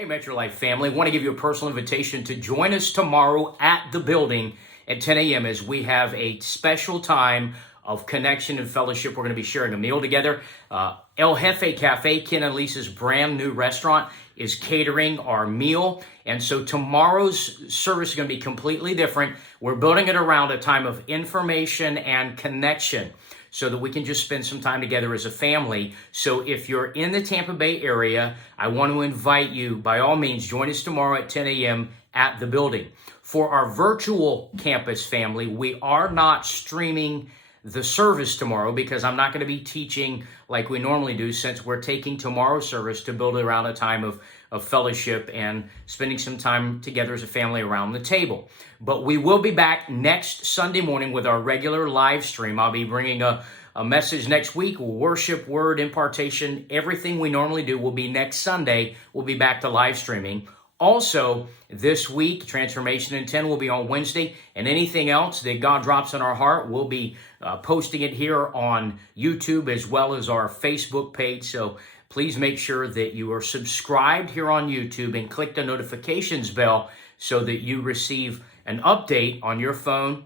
Hey, Metro Life family, want to give you a personal invitation to join us tomorrow at the building at 10 a.m. as we have a special time of connection and fellowship. We're going to be sharing a meal together. El Jefe Cafe, Ken and Lisa's brand new restaurant, is catering our meal. And so tomorrow's service is going to be completely different. We're building it around a time of information and connection, so that we can just spend some time together as a family. So if you're in the Tampa Bay area, I want to invite you, by all means, join us tomorrow at 10 a.m. at the building. For our virtual campus family, we are not streaming the service tomorrow because I'm not going to be teaching like we normally do, since we're taking tomorrow's service to build around a time of fellowship and spending some time together as a family around the table. But we will be back next Sunday morning with our regular live stream. I'll be bringing a message next week, worship, word, impartation, everything we normally do will be next Sunday. We'll be back to live streaming. Also, this week, Transformation in 10 will be on Wednesday, and anything else that God drops in our heart, we'll be posting it here on YouTube as well as our Facebook page. So please make sure that you are subscribed here on YouTube and click the notifications bell so that you receive an update on your phone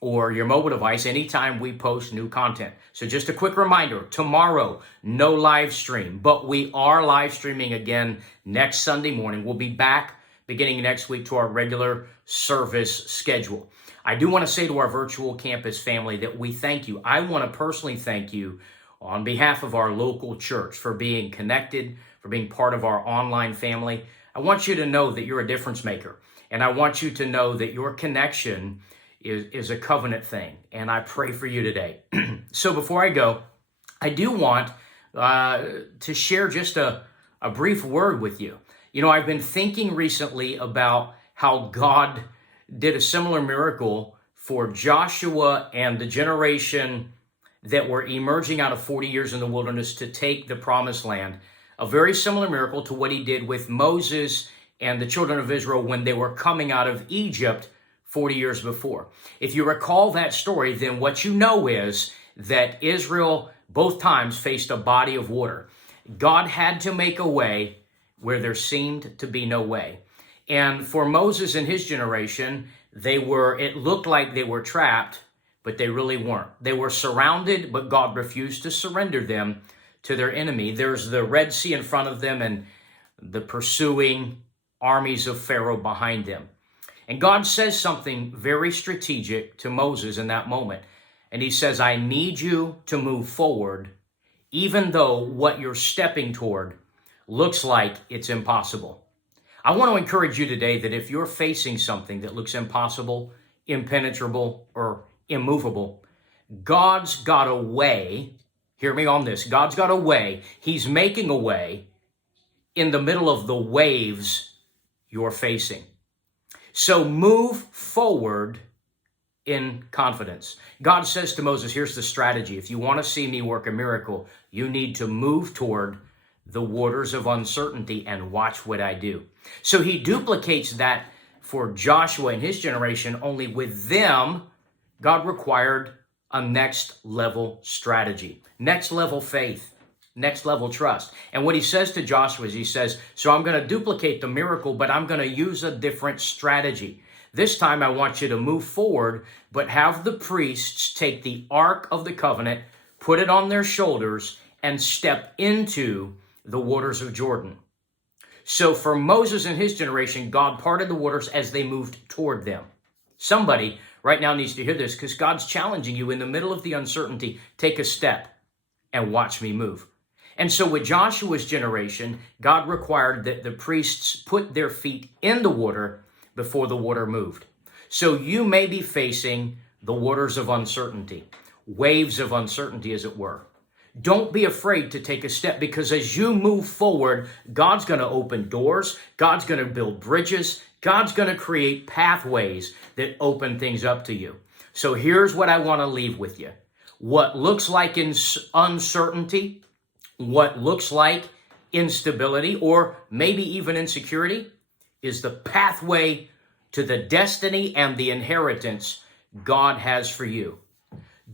or your mobile device anytime we post new content. So just a quick reminder, tomorrow, no live stream, but we are live streaming again next Sunday morning. We'll be back beginning next week to our regular service schedule. I do want to say to our virtual campus family that we thank you. I want to personally thank you on behalf of our local church for being connected, for being part of our online family. I want you to know that you're a difference maker. And I want you to know that your connection is a covenant thing. And I pray for you today. So before I go, I do want to share just a brief word with you. You know, I've been thinking recently about how God did a similar miracle for Joshua and the generation that were emerging out of 40 years in the wilderness to take the promised land. A very similar miracle to what he did with Moses and the children of Israel when they were coming out of Egypt 40 years before. If you recall that story, then what you know is that Israel both times faced a body of water. God had to make a way where there seemed to be no way. And for Moses and his generation, it looked like they were trapped, but they really weren't. They were surrounded, but God refused to surrender them to their enemy. There's the Red Sea in front of them and the pursuing armies of Pharaoh behind them. And God says something very strategic to Moses in that moment. And he says, I need you to move forward, even though what you're stepping toward looks like it's impossible. I want to encourage you today that if you're facing something that looks impossible, impenetrable, or immovable, God's got a way. Hear me on this. God's got a way. He's making a way in the middle of the waves you're facing. So move forward in confidence. God says to Moses, here's the strategy. If you want to see me work a miracle, you need to move toward the waters of uncertainty and watch what I do. So he duplicates that for Joshua and his generation, only with them, God required a next level strategy, next level faith, next level trust. And what he says to Joshua is he says, so I'm going to duplicate the miracle, but I'm going to use a different strategy. This time I want you to move forward, but have the priests take the Ark of the Covenant, put it on their shoulders, and step into the waters of Jordan. So for Moses and his generation, God parted the waters as they moved toward them. Somebody right now needs to hear this, because God's challenging you in the middle of the uncertainty. Take a step and watch me move. And so with Joshua's generation, God required that the priests put their feet in the water before the water moved. So you may be facing the waters of uncertainty, waves of uncertainty, as it were. Don't be afraid to take a step, because as you move forward, God's going to open doors. God's going to build bridges. God's going to create pathways that open things up to you. So here's what I want to leave with you. What looks like uncertainty, what looks like instability, or maybe even insecurity, is the pathway to the destiny and the inheritance God has for you.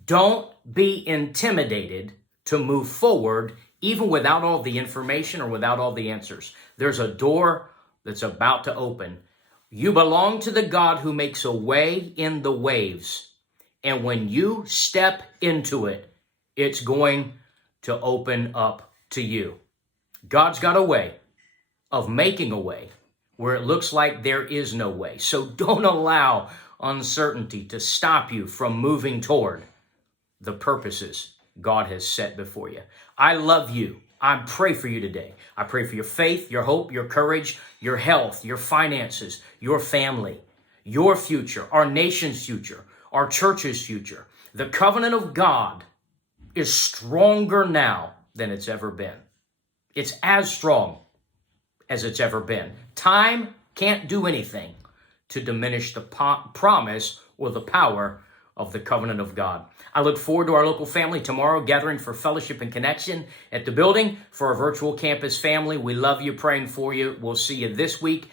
Don't be intimidated to move forward even without all the information or without all the answers. There's a door that's about to open. You belong to the God who makes a way in the waves. And when you step into it, it's going to open up to you. God's got a way of making a way where it looks like there is no way. So don't allow uncertainty to stop you from moving toward the purposes God has set before you. I love you. I pray for you today. I pray for your faith, your hope, your courage, your health, your finances, your family, your future, our nation's future, our church's future. The covenant of God is stronger now than it's ever been. It's as strong as it's ever been. Time can't do anything to diminish the promise or the power of the covenant of God. I look forward to our local family tomorrow gathering for fellowship and connection at the building for our virtual campus family. We love you, praying for you. We'll see you this week.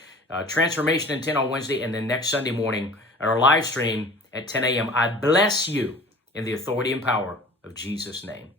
Transformation in 10 on Wednesday, and then next Sunday morning at our live stream at 10 a.m. I bless you in the authority and power of Jesus' name.